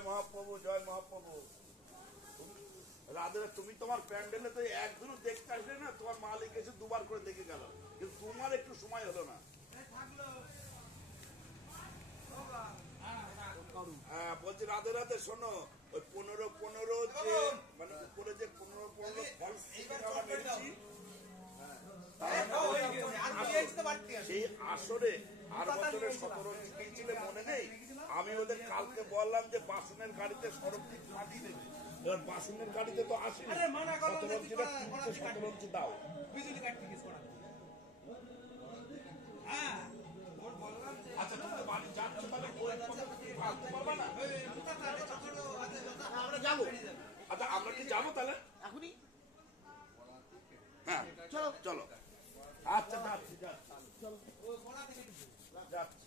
জয় মহাপ্রভু, জয় মহাপ্রভু। রাধে, তুমি তোমার প্যান্ডেলে তো একদিনও দেখতে আসলে না, তোমার মালিক এসে দুবার করে দেখে গেল, কিন্তু তোমার একটু সময় হলো না। হ্যাঁ বলছি রাধে রাধে, শোনো ওই 15-15 যে মানে উপরে যে 15-15 ফলস আমরা মেরেছি সেই আসরে আর বছরের 17 দিয়েছিলে মনে নেই? আমি ওদের কালকে বললাম যে বাসনের গাড়িতে সরবটি পাঠিয়ে দেবে, এবার বাসনের গাড়িতে তো আসেনি, 17 ইঞ্চি দাও। আচ্ছা তুমি তো বাড়ি যাচ্ছ, তাহলে পারবা না? আমরা যাবো। আচ্ছা আমরা কি যাবো তাহলে এখনই? হ্যাঁ চলো চলো। আচ্ছা যাচ্ছি যাচ্ছি যাচ্ছি।